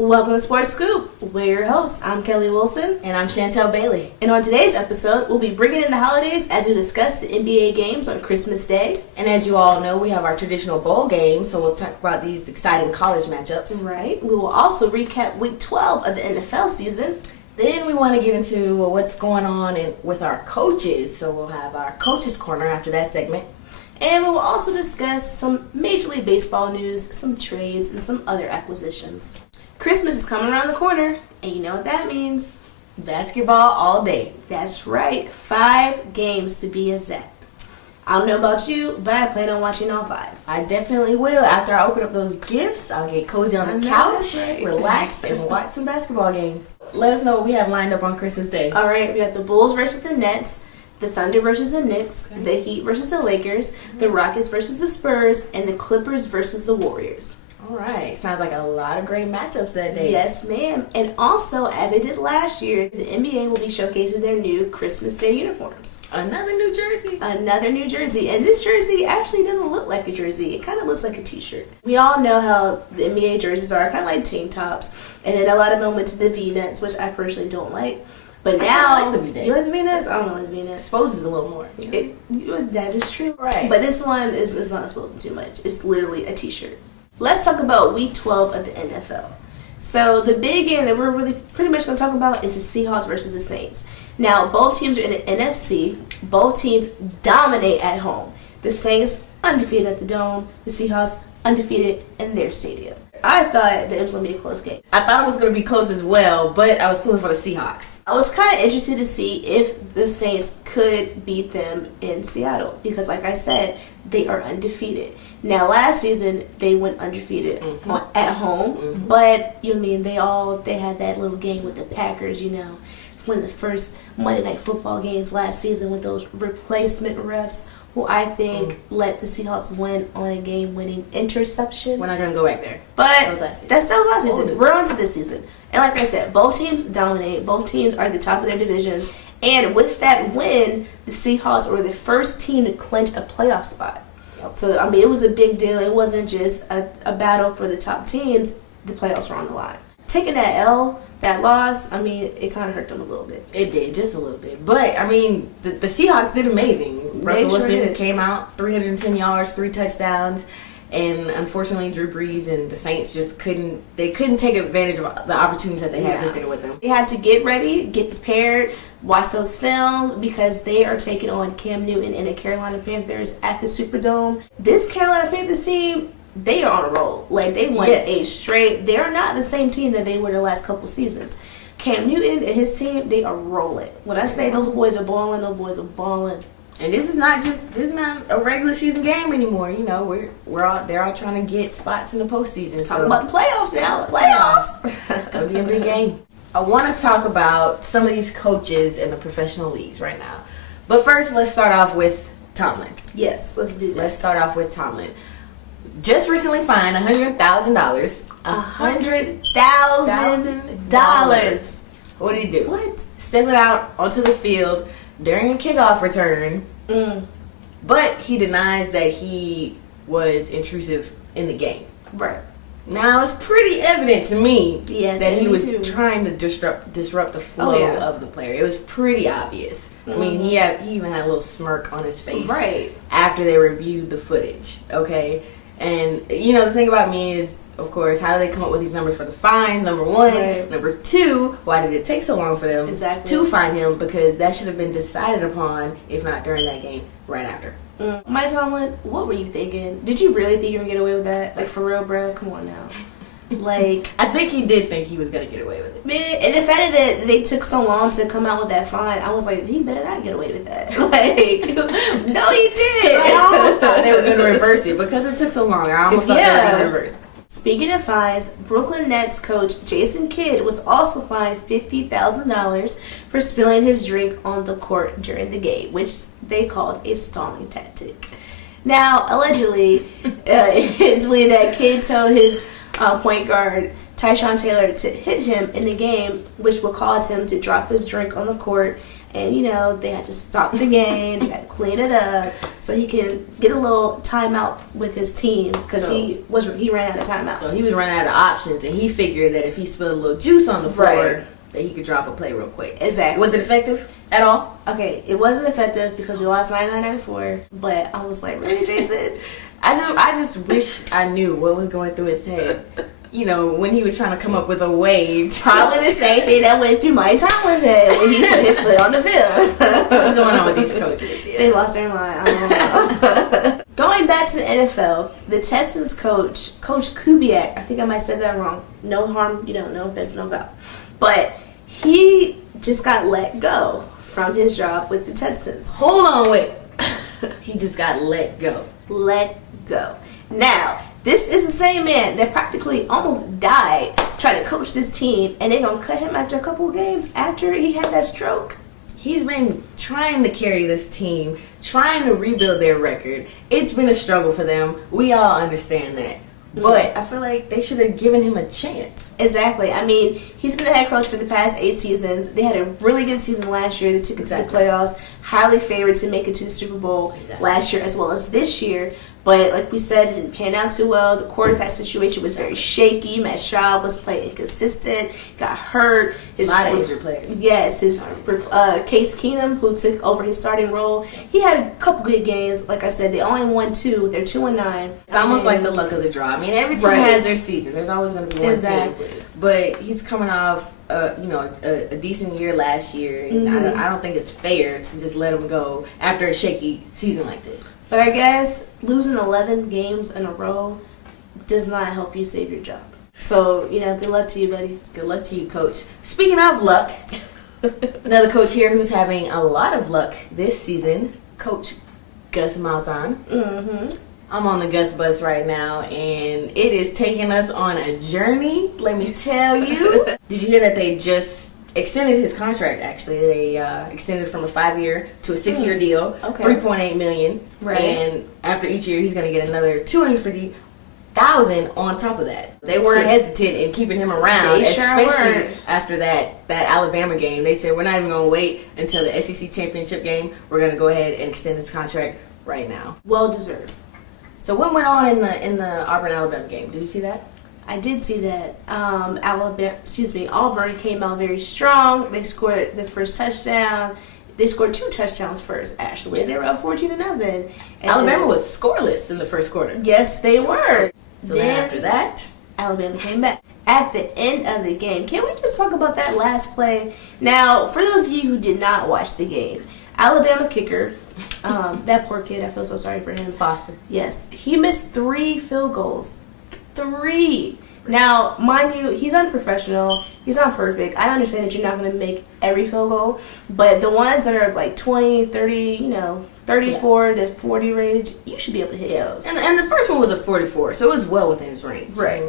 Welcome to Sports Scoop. We're your hosts. I'm Kelly Wilson. And I'm Chantel Bailey. And on today's episode, we'll be bringing in the holidays as we discuss the NBA games on Christmas Day. And as you all know, we have our traditional bowl games, so we'll talk about these exciting college matchups. Right. We will also recap Week 12 of the NFL season. Then we want to get into what's going on with our coaches, so we'll have our Coaches Corner after that segment. And we will also discuss some Major League Baseball news, some trades, and some other acquisitions. Christmas is coming around the corner, and you know what that means. Basketball all day. That's right. 5 games to be exact. I don't know about you, but I plan on watching all 5. I definitely will. After I open up those gifts, I'll get cozy on the couch, relax, and watch some basketball games. Let us know what we have lined up on Christmas Day. All right, we got the Bulls versus the Nets, the Thunder versus the Knicks, the Heat versus the Lakers, the Rockets versus the Spurs, and the Clippers versus the Warriors. All right. Sounds like a lot of great matchups that day. Yes, ma'am. And also, as they did last year, the NBA will be showcasing their new Christmas Day uniforms. Another New Jersey. Another New Jersey. And this jersey actually doesn't look like a jersey. It kind of looks like a t-shirt. We all know how the NBA jerseys are, kind of like tank tops. And then a lot of them went to the V-necks, which I personally don't like. But now, like the V-neck. You like the V-necks? I don't like the V-necks. Exposes a little more. That is true. Right. But this one is not exposing too much. It's literally a t-shirt. Let's talk about Week 12 of the NFL. So the big game that we're really pretty much going to talk about is the Seahawks versus the Saints. Now, both teams are in the NFC. Both teams dominate at home. The Saints undefeated at the Dome. The Seahawks undefeated in their stadium. I thought that it was going to be a close game. I thought it was going to be close as well, but I was pulling for the Seahawks. I was kind of interested to see if the Saints could beat them in Seattle because, like I said, they are undefeated. Now, last season, they went undefeated at home, but, you know what I mean, they had that little game with the Packers, you know, one of the first Monday Night Football games last season with those replacement refs who I think let the Seahawks win on a game-winning interception. We're not going to go back there. But that was last last season. We're on to this season. And like I said, both teams dominate. Both teams are at the top of their divisions. And with that win, the Seahawks were the first team to clinch a playoff spot. So, I mean, it was a big deal. It wasn't just a battle for the top teams. The playoffs were on the line. Taking that loss, I mean, it kind of hurt them a little bit. It did, just a little bit. But, I mean, the Seahawks did amazing. Russell Wilson came out, 310 yards, 3 touchdowns. And unfortunately, Drew Brees and the Saints just couldn't take advantage of the opportunities that they had presented with them. They had to get ready, get prepared, watch those films because they are taking on Cam Newton and the Carolina Panthers at the Superdome. This Carolina Panthers team, they are on a roll. Like, they won a straight. They are not the same team that they were the last couple seasons. Cam Newton and his team, they are rolling. When I say those boys are balling, those boys are balling. And this is not a regular season game anymore. You know, they're all trying to get spots in the postseason. Talking about the playoffs now. Playoffs. It's gonna be a big game. I want to talk about some of these coaches in the professional leagues right now. But first, let's start off with Tomlin. Yes, let's do that. Let's start off with Tomlin. Just recently fined $100,000. $100,000. What did he do? What? Stepping out onto the field during a kickoff return. But he denies that he was intrusive in the game. Right. Now, it's pretty evident to me that he was trying to disrupt the flow of the player. It was pretty obvious. I mean, he even had a little smirk on his face after they reviewed the footage, okay? And, you know, the thing about me is, of course, how do they come up with these numbers for the fine, number one? Number two, why did it take so long for them to fine him? Because that should have been decided upon, if not during that game, right after. Mike Tomlin, what were you thinking? Did you really think you were going to get away with that? Like, for real, bro? Come on now. Like, I think he did think he was going to get away with it. Man, and the fact that they took so long to come out with that fine, I was like, he better not get away with that. Like, no, he did. I almost thought they were going to reverse it because it took so long. I almost thought they were going to reverse it. Speaking of fines, Brooklyn Nets coach Jason Kidd was also fined $50,000 for spilling his drink on the court during the game, which they called a stalling tactic. Now, allegedly, it's believed that Kidd told his point guard Tyshawn Taylor to hit him in the game, which will cause him to drop his drink on the court. And, they had to stop the game. They had to clean it up so he can get a little timeout with his team because he ran out of timeouts. So he was running out of options, and he figured that if he spilled a little juice on the floor, that he could drop a play real quick. Exactly. Was it effective at all? Okay, it wasn't effective because we lost 99-94. But I was like, really, Jason? I just wish I knew what was going through his head. When he was trying to come up with a way to... Probably the same thing that went through Mike Tomlin's head when he put his foot on the field. What's going on with these coaches? Yeah. They lost their mind. I don't know. Going back to the NFL, the Texans Coach Kubiak, I think I might have said that wrong. No harm, no offense, no foul. But he just got let go from his job with the Texans. Hold on, wait. He just got let go. Let go. Now, this is the same man that practically almost died trying to coach this team, and they're going to cut him after a couple of games after he had that stroke. He's been trying to carry this team, trying to rebuild their record. It's been a struggle for them. We all understand that. But I feel like they should have given him a chance. Exactly. I mean, he's been the head coach for the past 8 seasons. They had a really good season last year. They took it to the playoffs. Highly favored to make it to the Super Bowl last year as well as this year. But like we said, it didn't pan out too well. The quarterback situation was very shaky. Matt Schaub was playing inconsistent. Got hurt. A lot of injured players. Yes. His Case Keenum, who took over his starting role, he had a couple good games. Like I said, they only won 2. They're 2-9. It's almost like the luck of the draw. I mean, every team has their season. There's always going to be one team. But he's coming off, a decent year last year, and I don't think it's fair to just let him go after a shaky season like this. But I guess losing 11 games in a row does not help you save your job. So, good luck to you, buddy. Good luck to you, Coach. Speaking of luck, another coach here who's having a lot of luck this season, Coach Gus Malzahn. Mm-hmm. I'm on the Gus bus right now, and it is taking us on a journey, let me tell you. Did you hear that they just extended his contract, actually? They extended from a 5-year to a 6-year deal, $3.8 million. Right. And after each year, he's going to get another $250,000 on top of that. They weren't hesitant in keeping him around, especially after that Alabama game. They said, we're not even going to wait until the SEC championship game. We're going to go ahead and extend his contract right now. Well deserved. So what went on in the Auburn-Alabama game? Did you see that? I did see that. Auburn came out very strong. They scored the first touchdown. They scored 2 touchdowns first, actually. They were up 14-0. Alabama was scoreless in the first quarter. Yes, they were. So then after that, Alabama came back. At the end of the game, can we just talk about that last play? Now, for those of you who did not watch the game, Alabama kicker, that poor kid, I feel so sorry for him. Foster. Yes. He missed 3 field goals. 3. Now, mind you, he's unprofessional. He's not perfect. I understand that you're not going to make every field goal, but the ones that are like 20, 30, 34 to 40 range, you should be able to hit those. And the first one was a 44, so it was well within his range. Right.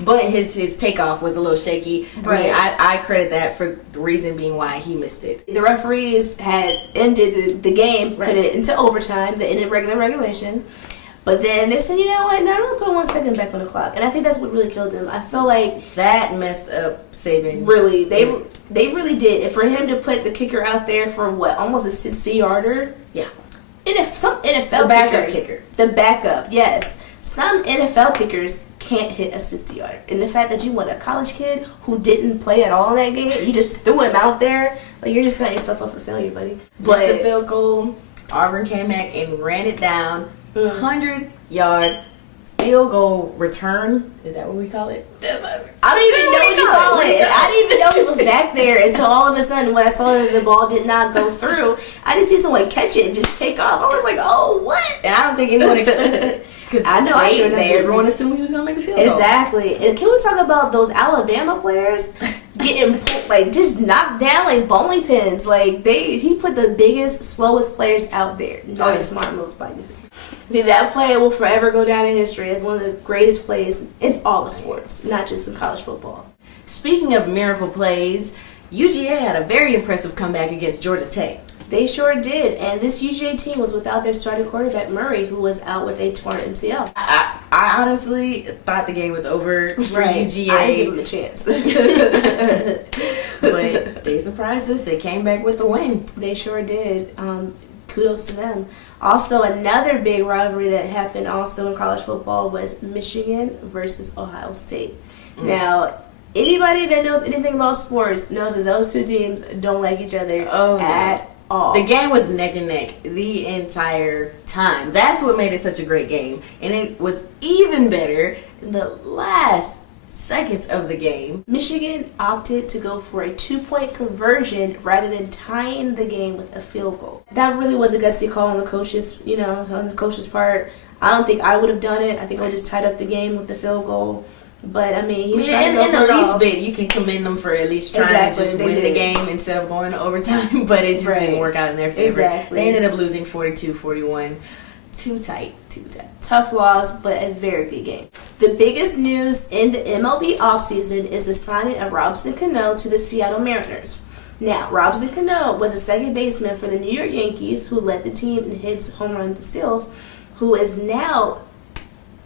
But his takeoff was a little shaky. Right. I mean, I credit that for the reason being why he missed it. The referees had ended the game, put it into overtime, the end of regulation. But then they said, you know what, now I'm going to put 1 second back on the clock. And I think that's what really killed him. I feel like that messed up Saban. Really, they really did. And for him to put the kicker out there for almost a 60-yarder? Yeah. And if some NFL the backup kicker. The backup, yes. Some NFL kickers can't hit a 60-yarder. And the fact that you want a college kid who didn't play at all in that game, you just threw him out there, like you're just setting yourself up for failure, buddy. But the field goal, Auburn came back and ran it down. 100-yard field goal return. Is that what we call it? I don't even know what you call it. I didn't even know he was back there until all of a sudden when I saw that the ball did not go through. I just see someone catch it and just take off. I was like, oh, what? And I don't think anyone expected it. Because I know everyone assumed he was going to make the field goal. Exactly. And can we talk about those Alabama players getting just knocked down like bowling pins? Like he put the biggest, slowest players out there. Not a smart move by me. That play will forever go down in history as one of the greatest plays in all of sports, not just in college football. Speaking of miracle plays, UGA had a very impressive comeback against Georgia Tech. They sure did, and this UGA team was without their starting quarterback, Murray, who was out with a torn MCL. I I honestly thought the game was over for UGA. I didn't give them a chance. But they surprised us. They came back with the win. They sure did. Kudos to them. Also, another big rivalry that happened also in college football was Michigan versus Ohio State. Now, anybody that knows anything about sports knows that those two teams don't like each other at all. The game was neck and neck the entire time. That's what made it such a great game. And it was even better in the last seconds of the game. Michigan opted to go for a 2-point conversion rather than tying the game with a field goal. That really was a gutsy call on the coaches, on the coaches' part. I don't think I would have done it. I think I would just tied up the game with the field goal. But I mean, he's trying to go in the least bit, you can commend them for at least trying to just win the game instead of going to overtime. But it just didn't work out in their favor. Exactly. They ended up losing 42-41. Too tight. Tough loss, but a very good game. The biggest news in the MLB offseason is the signing of Robinson Cano to the Seattle Mariners. Now, Robinson Cano was a second baseman for the New York Yankees who led the team in hits, home runs, and steals, who is now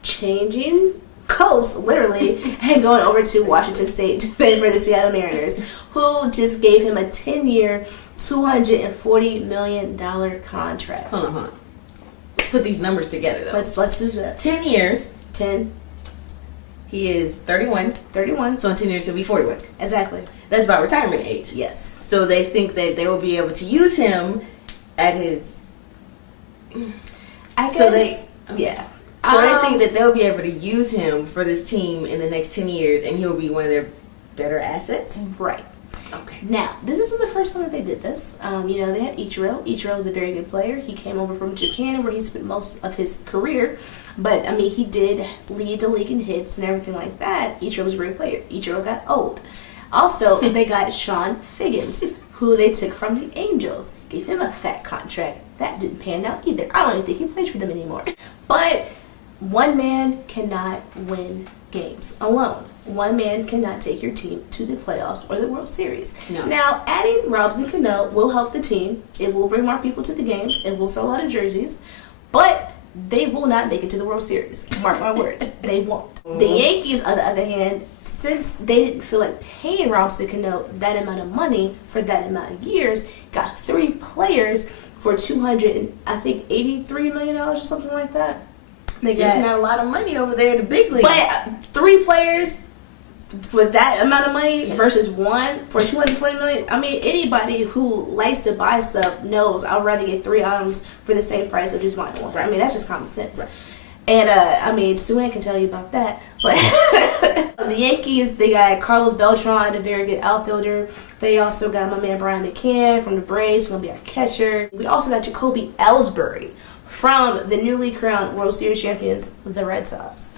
changing coast, literally, and going over to Washington State to play for the Seattle Mariners, who just gave him a 10-year, $240 million contract. Hold on. Let's put these numbers together, though. Let's do that. 10 years. 10. He is 31. So in 10 years, he'll be 41. Exactly. That's about retirement age. Yes. So they think that they will be able to use him at his... I guess. So they think that they'll be able to use him for this team in the next 10 years, and he'll be one of their better assets? Right. Okay. Now, this isn't the first time that they did this. They had Ichiro. Ichiro was a very good player. He came over from Japan, where he spent most of his career. But, he did lead the league in hits and everything like that. Ichiro was a great player. Ichiro got old. Also, they got Sean Figgins, who they took from the Angels. Gave him a fat contract. That didn't pan out either. I don't even think he plays for them anymore. But one man cannot win games alone. One man cannot take your team to the playoffs or the World Series. No. Now, adding Robinson Cano will help the team. It will bring more people to the games. It will sell a lot of jerseys. But they will not make it to the World Series. Mark my words. They won't. The Yankees, on the other hand, since they didn't feel like paying Robinson Cano that amount of money for that amount of years, got 3 players for $283 million or something like that. They got not a lot of money over there in the big leagues. But 3 players for that amount of money versus 1 for $240 million. Anybody who likes to buy stuff knows I'd rather get 3 items for the same price of just buying one. Right. That's just common sense. Right. And Sue-Ann can tell you about that. But the Yankees, they got Carlos Beltran, a very good outfielder. They also got my man Brian McCann from the Braves, going to be our catcher. We also got Jacoby Ellsbury from the newly crowned World Series champions, the Red Sox.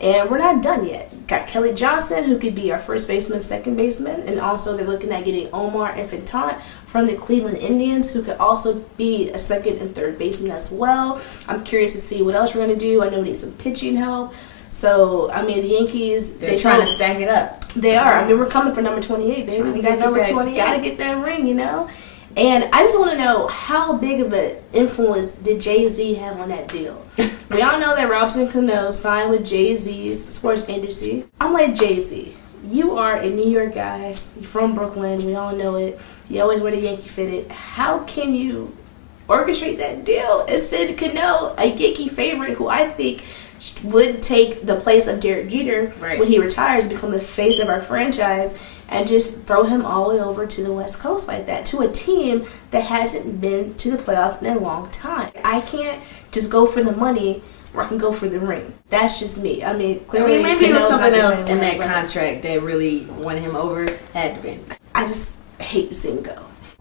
And we're not done yet. Got Kelly Johnson, who could be our first baseman, second baseman. And also they're looking at getting Omar Infantont from the Cleveland Indians, who could also be a second and third baseman as well. I'm curious to see what else we're going to do. I know we need some pitching help. So, the Yankees... They're trying to stack it up. They are. We're coming for number 28, baby. We got number 28. Got to get that ring, And I just want to know, how big of an influence did Jay-Z have on that deal? We all know that Robinson Cano signed with Jay-Z's sports agency. I'm like, Jay-Z, you are a New York guy. You're from Brooklyn. We all know it. You always wear the Yankee fitted. How can you orchestrate that deal and send Cano, a Yankee favorite, who I think would take the place of Derek Jeter when he retires, become the face of our franchise, and just throw him all the way over to the West Coast like that, to a team that hasn't been to the playoffs in a long time? I can't just go for the money, or I can go for the ring. That's just me. Clearly, maybe it was something else in that contract that really won him over. Had to be. I just hate to see him go.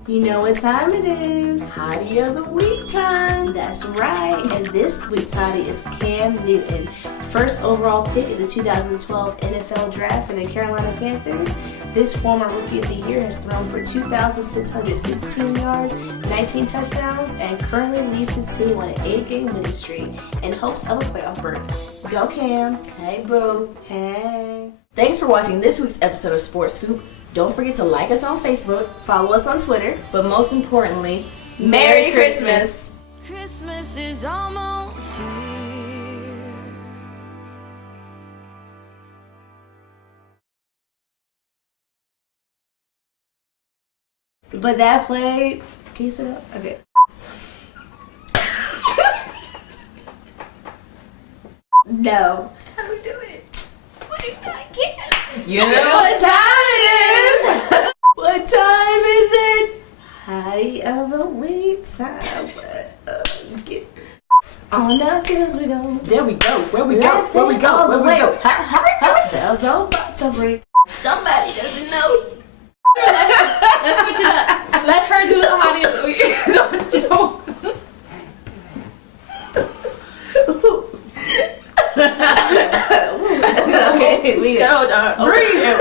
You know what time it is. Hottie of the week time. That's right. And this week's hottie is Cam Newton. First overall pick in the 2012 NFL Draft for the Carolina Panthers. This former Rookie of the Year has thrown for 2,616 yards, 19 touchdowns, and currently leads his team on an 8-game winning streak in hopes of a playoff berth. Go Cam. Hey boo. Hey. Thanks for watching this week's episode of Sports Scoop. Don't forget to like us on Facebook, follow us on Twitter, but most importantly, Merry Christmas! Christmas is almost here. But that play, can you sit up? Okay. No. How do we do it? You know what time it is? What time is it? High Halloween time. Get on the fields we go. There we go. Where we go? Where we go? Where we go? Bells on about to break. Somebody doesn't know. Let's switch it up. Let her do the audience. Don't joke. Okay, we go. Breathe.